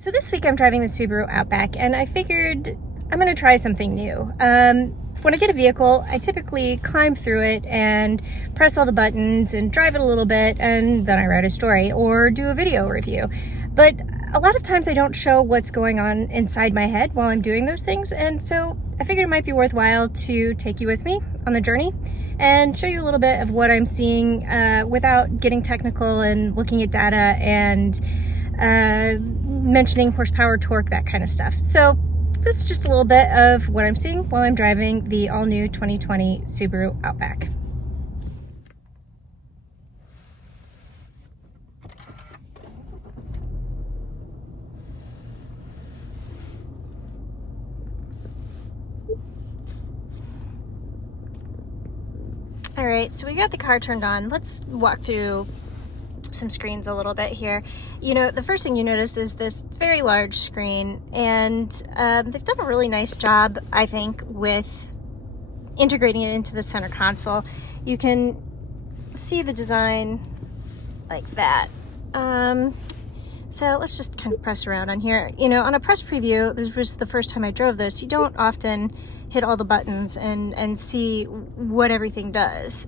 So this week I'm driving the Subaru Outback, and I figured I'm going to try something new. When I get a vehicle, I typically climb through it and press all the buttons and drive it a little bit, and then I write a story or do a video review. But a lot of times I don't show what's going on inside my head while I'm doing those things, and so I figured it might be worthwhile to take you with me on the journey and show you a little bit of what I'm seeing without getting technical and looking at data and mentioning horsepower, torque, that kind of stuff. So this is just a little bit of what I'm seeing while I'm driving the all-new 2020 Subaru Outback. All right, so we got the car turned on. Let's walk through some screens a little bit here. You know, the first thing you notice is this very large screen, and they've done a really nice job, I think, with integrating it into the center console. You can see the design like that. So let's just kind of press around on here. You know, on a press preview, this was the first time I drove this, you don't often hit all the buttons and see what everything does.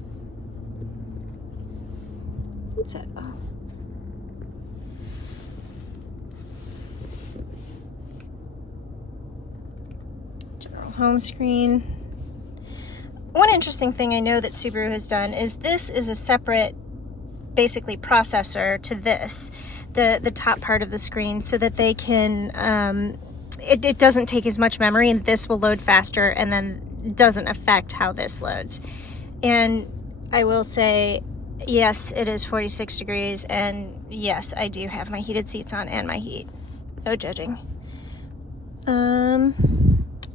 What's that? Oh. General home screen. One interesting thing I know that Subaru has done is this is a separate, basically, processor to this, the top part of the screen, so that they can, it doesn't take as much memory, and this will load faster and then doesn't affect how this loads. And I will say, yes, it is 46 degrees, and yes, I do have my heated seats on and my heat. No judging.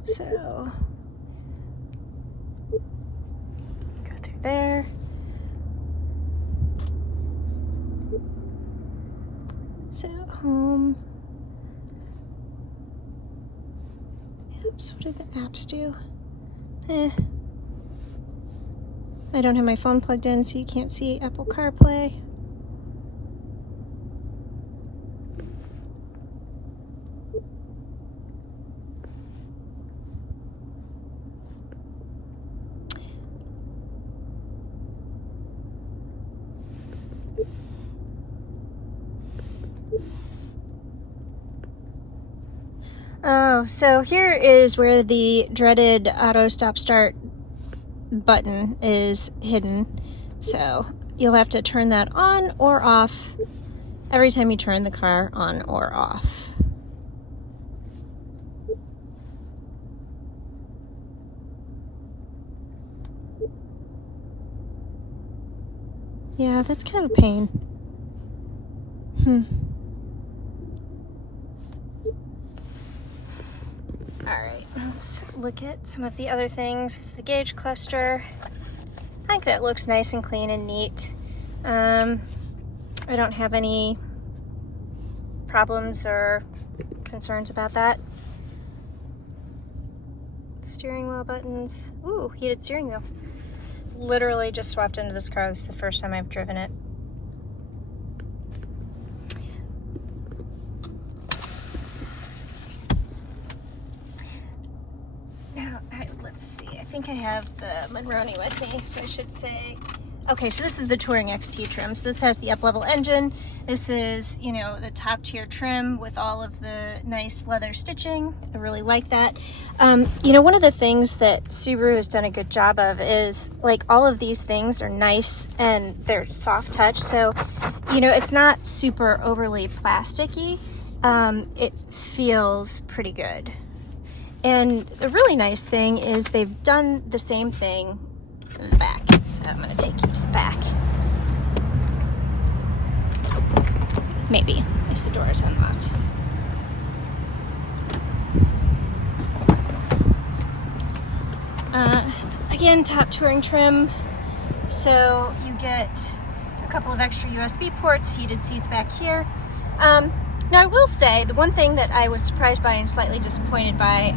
So go through there. So home. Apps, what do the apps do? I don't have my phone plugged in, so you can't see Apple CarPlay. Oh, so here is where the dreaded auto stop start button is hidden. So you'll have to turn that on or off every time you turn the car on or off. Yeah, that's kind of a pain. Alright, let's look at some of the other things. It's the gauge cluster. I think that looks nice and clean and neat. I don't have any problems or concerns about that. Steering wheel buttons. Ooh, heated steering wheel. Literally just swapped into this car. This is the first time I've driven it. Let's see, I think I have the Monroney with me, so I should say, okay, so this is the Touring XT trim. So this has the up-level engine. This is, you know, the top tier trim with all of the nice leather stitching. I really like that. You know, one of the things that Subaru has done a good job of is, like, all of these things are nice and they're soft touch. So, you know, it's not super overly plasticky. It feels pretty good. And the really nice thing is they've done the same thing in the back. So I'm going to take you to the back. Maybe, if the door is unlocked. Again, top touring trim. So you get a couple of extra USB ports, heated seats back here. Now I will say, the one thing that I was surprised by and slightly disappointed by,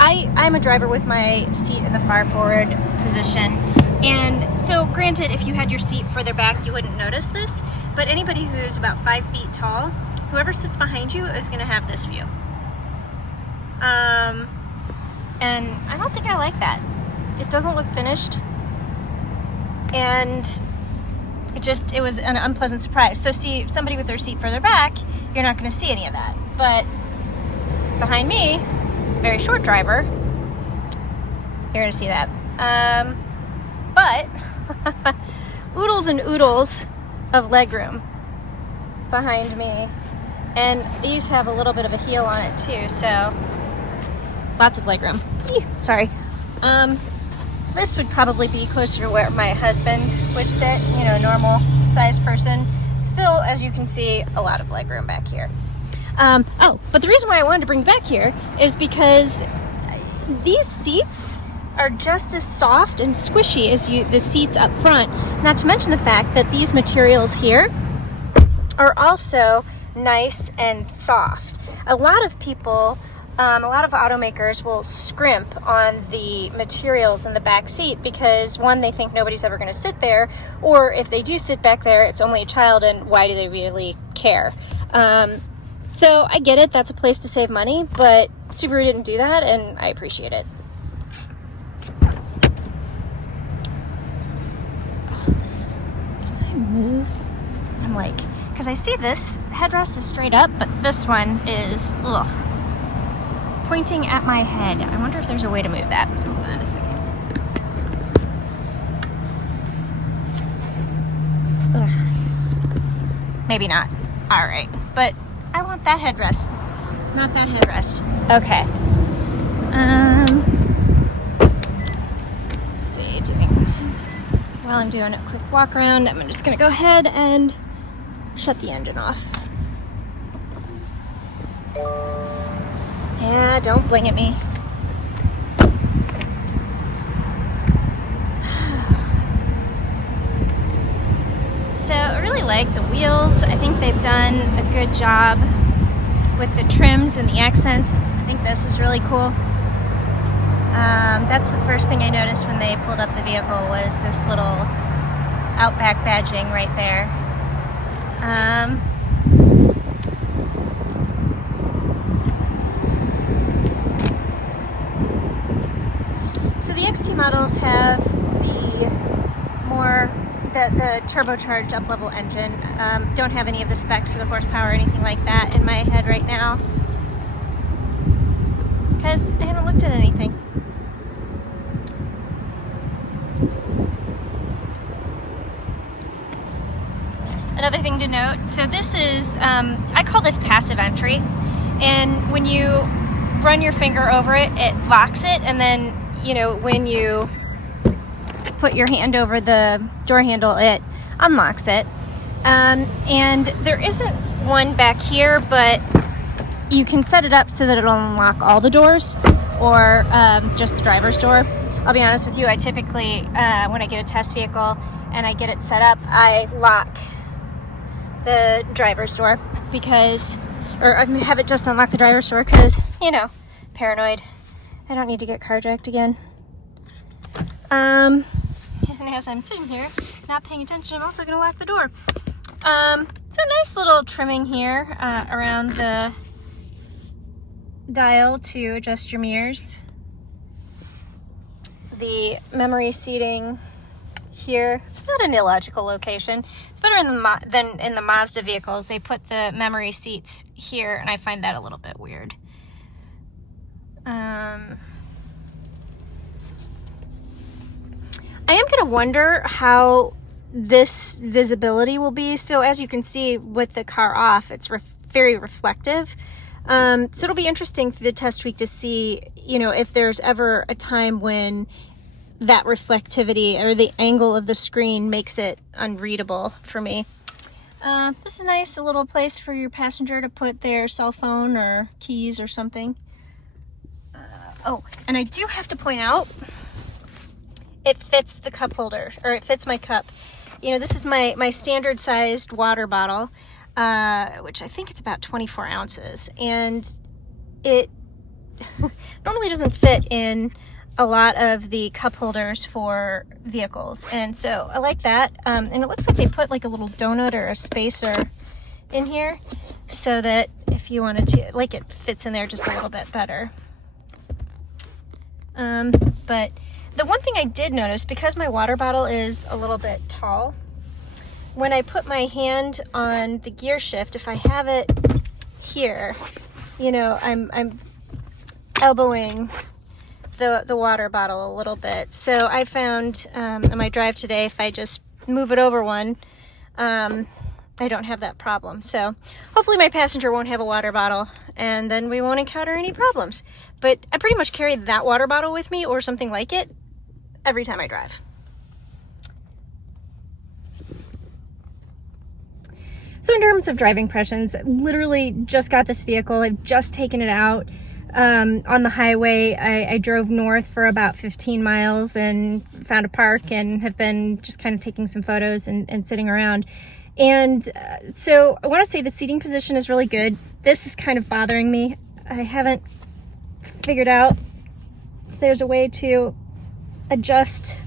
I'm a driver with my seat in the far forward position, and so granted, if you had your seat further back, you wouldn't notice this, but anybody who's about 5 feet tall whoever sits behind you is going to have this view. And I don't think I like that. It doesn't look finished. And it was an unpleasant surprise. So see, somebody with their seat further back, you're not going to see any of that. But behind me, very short driver, you're going to see that. But oodles and oodles of legroom behind me. And these have a little bit of a heel on it too, so lots of legroom. Sorry. This would probably be closer to where my husband would sit, you know, a normal sized person. Still, as you can see, a lot of legroom back here. But the reason why I wanted to bring back here is because these seats are just as soft and squishy as the seats up front. Not to mention the fact that these materials here are also nice and soft. A lot of people, a lot of automakers will scrimp on the materials in the back seat because, one, they think nobody's ever going to sit there, or if they do sit back there, it's only a child, and why do they really care? So I get it, that's a place to save money, but Subaru didn't do that, and I appreciate it. Can I move? I'm like, because I see this headrest is straight up, but this one is, pointing at my head. I wonder if there's a way to move that. Hold on a second. Ugh. Maybe not. All right, but I want that headrest, not that headrest. Okay. Let's see. While I'm doing a quick walk around, I'm just gonna go ahead and shut the engine off. Yeah, don't bling at me. So I really like the wheels. I think they've done a good job with the trims and the accents. I think this is really cool. That's the first thing I noticed when they pulled up the vehicle was this little Outback badging right there. So the XT models have the turbocharged up-level engine. Don't have any of the specs of the horsepower or anything like that in my head right now, because I haven't looked at anything. Another thing to note, so this is, I call this passive entry, and when you run your finger over it, it locks it, and then, you know, when you put your hand over the door handle, it unlocks it. And there isn't one back here, but you can set it up so that it'll unlock all the doors, or just the driver's door. I'll be honest with you, I typically, when I get a test vehicle and I get it set up, I lock the driver's door or I have it just unlock the driver's door because, you know, paranoid. I don't need to get carjacked again. And as I'm sitting here, not paying attention, I'm also going to lock the door. So nice little trimming here around the dial to adjust your mirrors. The memory seating here, not an illogical location. It's better than in the Mazda vehicles. They put the memory seats here, and I find that a little bit weird. I am going to wonder how this visibility will be. So as you can see with the car off, it's very reflective. So it'll be interesting through the test week to see, you know, if there's ever a time when that reflectivity or the angle of the screen makes it unreadable for me. This is nice, a little place for your passenger to put their cell phone or keys or something. Oh, and I do have to point out, it fits the cup holder, or it fits my cup. You know, this is my standard sized water bottle, which I think it's about 24 ounces. And it normally doesn't fit in a lot of the cup holders for vehicles. And so I like that. And it looks like they put like a little donut or a spacer in here. so that if you wanted to, like, it fits in there just a little bit better. But the one thing I did notice, because my water bottle is a little bit tall, when I put my hand on the gear shift, if I have it here, you know, I'm elbowing the water bottle a little bit. So I found on my drive today, if I just move it over one, I don't have that problem. So hopefully my passenger won't have a water bottle, and then we won't encounter any problems. But I pretty much carry that water bottle with me or something like it every time I drive. So in terms of driving impressions, literally just got this vehicle. I've just taken it out on the highway. I drove north for about 15 miles and found a park and have been just kind of taking some photos and sitting around. And so I want to say the seating position is really good. This is kind of bothering me. I haven't figured out if there's a way to adjust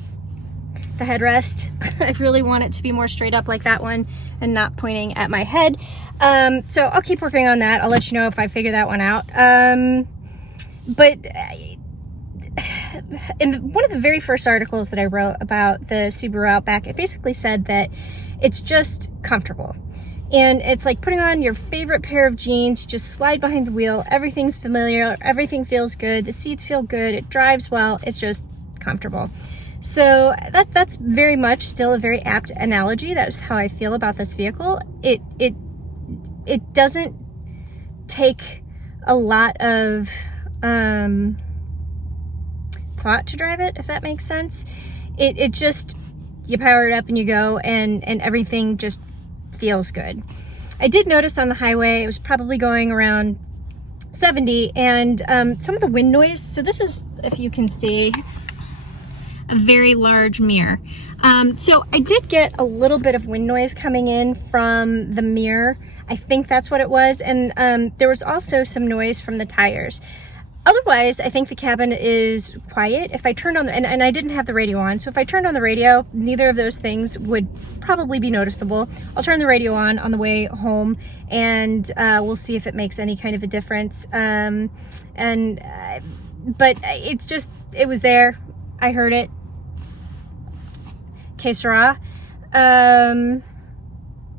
the headrest. I really want it to be more straight up like that one and not pointing at my head. So I'll keep working on that. I'll let you know if I figure that one out. But in one of the very first articles that I wrote about the Subaru Outback, it basically said that it's just comfortable. And it's like putting on your favorite pair of jeans, just slide behind the wheel. Everything's familiar. Everything feels good. The seats feel good. It drives well. It's just comfortable. So that's very much still a very apt analogy. That's how I feel about this vehicle. It doesn't take a lot of thought to drive it, if that makes sense. It just, you power it up and you go, and everything just feels good. I did notice on the highway, it was probably going around 70, and some of the wind noise. So this is, if you can see, a very large mirror. So I did get a little bit of wind noise coming in from the mirror. I think that's what it was. And there was also some noise from the tires. Otherwise, I think the cabin is quiet. If I turned on the, and I didn't have the radio on, so if I turned on the radio, neither of those things would probably be noticeable. I'll turn the radio on the way home, and we'll see if it makes any kind of a difference. But it's just, it was there. I heard it. Que sera. I'm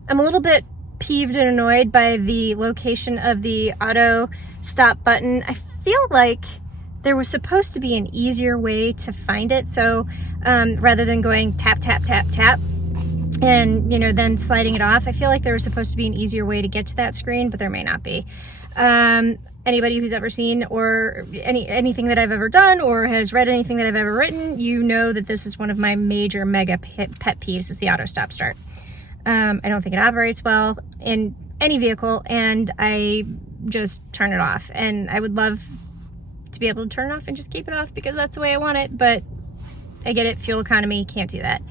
a little bit peeved and annoyed by the location of the auto stop button. I feel like there was supposed to be an easier way to find it. So rather than going tap, tap, tap, tap, and, you know, then sliding it off, I feel like there was supposed to be an easier way to get to that screen, but there may not be. Anybody who's ever seen or anything that I've ever done or has read anything that I've ever written, you know that this is one of my major mega pet peeves, is the auto stop start. I don't think it operates well in any vehicle, and I just turn it off. And I would love to be able to turn it off and just keep it off because that's the way I want it, but I get it, fuel economy, can't do that.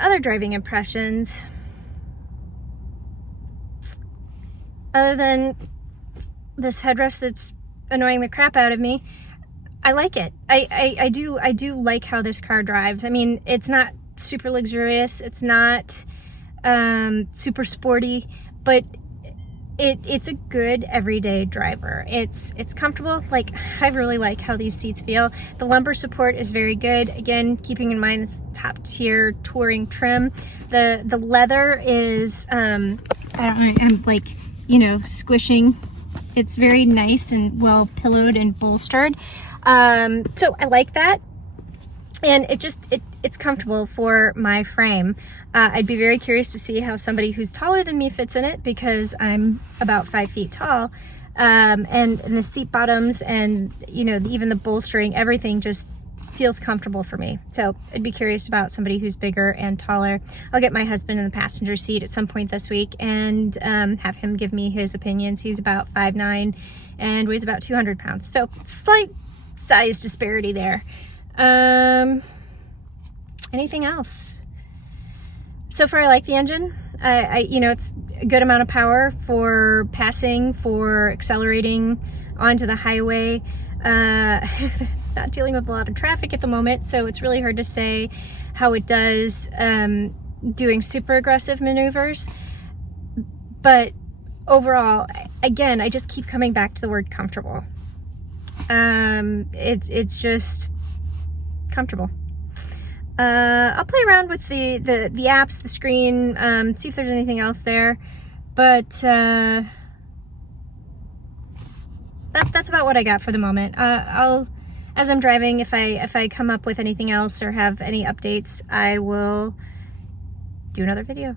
Other driving impressions, other than this headrest that's annoying the crap out of me, I like it. I do like how this car drives. I mean, it's not super luxurious, it's not super sporty, but it's a good everyday driver. It's comfortable. Like, I really like how these seats feel. The lumbar support is very good. Again, keeping in mind it's top tier touring trim. The leather is I'm like, you know, squishing. It's very nice and well pillowed and bolstered. So I like that. And it's comfortable for my frame. I'd be very curious to see how somebody who's taller than me fits in it, because I'm about 5 feet tall. And the seat bottoms and, you know, even the bolstering, everything just feels comfortable for me. So I'd be curious about somebody who's bigger and taller. I'll get my husband in the passenger seat at some point this week and have him give me his opinions. He's about 5'9" and weighs about 200 pounds. So slight size disparity there. Anything else? So far, I like the engine. You know, it's a good amount of power for passing, for accelerating onto the highway. Not dealing with a lot of traffic at the moment, so it's really hard to say how it does doing super aggressive maneuvers. But overall, again, I just keep coming back to the word comfortable. It's just comfortable. I'll play around with the apps, the screen, see if there's anything else there, but that's about what I got for the moment. I'll, as I'm driving, if I come up with anything else or have any updates, I will do another video.